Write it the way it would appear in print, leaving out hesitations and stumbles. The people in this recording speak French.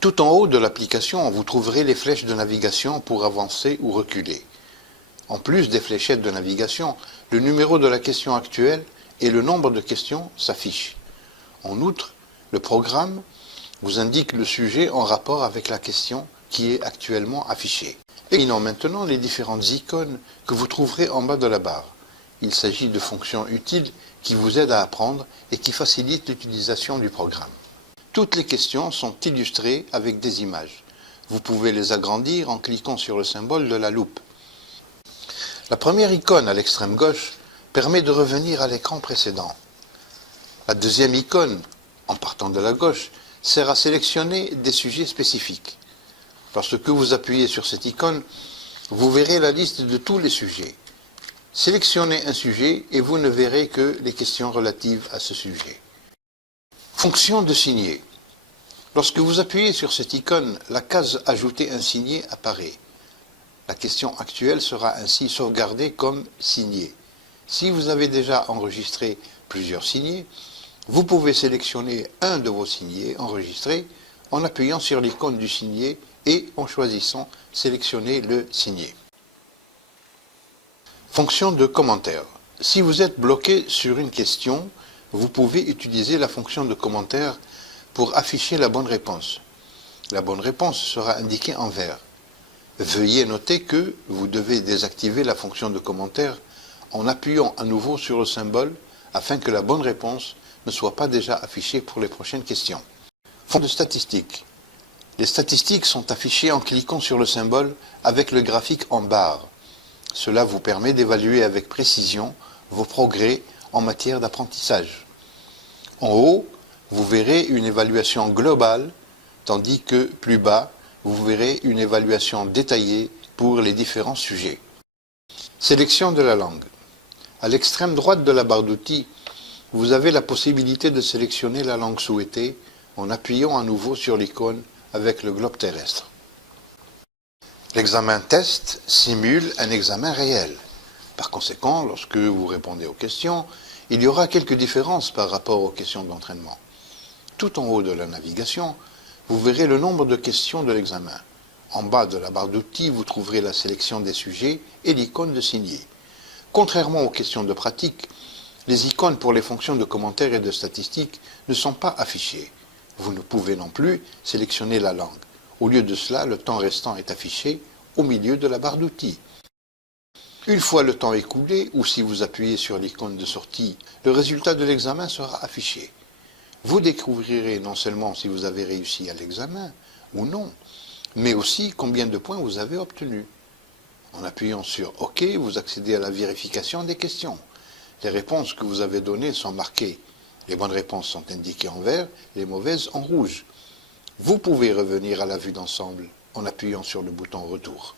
Tout en haut de l'application, vous trouverez les flèches de navigation pour avancer ou reculer. En plus des fléchettes de navigation, le numéro de la question actuelle et le nombre de questions s'affichent. En outre, le programme vous indique le sujet en rapport avec la question qui est actuellement affichée. Examinons maintenant les différentes icônes que vous trouverez en bas de la barre. Il s'agit de fonctions utiles qui vous aident à apprendre et qui facilitent l'utilisation du programme. Toutes les questions sont illustrées avec des images. Vous pouvez les agrandir en cliquant sur le symbole de la loupe. La première icône à l'extrême gauche permet de revenir à l'écran précédent. La deuxième icône, en partant de la gauche, sert à sélectionner des sujets spécifiques. Lorsque vous appuyez sur cette icône, vous verrez la liste de tous les sujets. Sélectionnez un sujet et vous ne verrez que les questions relatives à ce sujet. Fonction de signer. Lorsque vous appuyez sur cette icône, la case « Ajouter un signet » apparaît. La question actuelle sera ainsi sauvegardée comme signée. Si vous avez déjà enregistré plusieurs signets, vous pouvez sélectionner un de vos signets enregistrés en appuyant sur l'icône du signet et en choisissant « Sélectionner le signet ». Fonction de commentaire. Si vous êtes bloqué sur une question, vous pouvez utiliser la fonction de commentaire pour afficher la bonne réponse. La bonne réponse sera indiquée en vert. Veuillez noter que vous devez désactiver la fonction de commentaire en appuyant à nouveau sur le symbole afin que la bonne réponse ne soit pas déjà affichée pour les prochaines questions. Fonction de statistiques. Les statistiques sont affichées en cliquant sur le symbole avec le graphique en barre. Cela vous permet d'évaluer avec précision vos progrès en matière d'apprentissage. En haut, vous verrez une évaluation globale, tandis que plus bas, vous verrez une évaluation détaillée pour les différents sujets. Sélection de la langue. À l'extrême droite de la barre d'outils, vous avez la possibilité de sélectionner la langue souhaitée en appuyant à nouveau sur l'icône avec le globe terrestre. L'examen test simule un examen réel. Par conséquent, lorsque vous répondez aux questions, il y aura quelques différences par rapport aux questions d'entraînement. Tout en haut de la navigation, vous verrez le nombre de questions de l'examen. En bas de la barre d'outils, vous trouverez la sélection des sujets et l'icône de signer. Contrairement aux questions de pratique, les icônes pour les fonctions de commentaires et de statistiques ne sont pas affichées. Vous ne pouvez non plus sélectionner la langue. Au lieu de cela, le temps restant est affiché au milieu de la barre d'outils. Une fois le temps écoulé, ou si vous appuyez sur l'icône de sortie, le résultat de l'examen sera affiché. Vous découvrirez non seulement si vous avez réussi à l'examen ou non, mais aussi combien de points vous avez obtenus. En appuyant sur OK, vous accédez à la vérification des questions. Les réponses que vous avez données sont marquées. Les bonnes réponses sont indiquées en vert, les mauvaises en rouge. Vous pouvez revenir à la vue d'ensemble en appuyant sur le bouton Retour.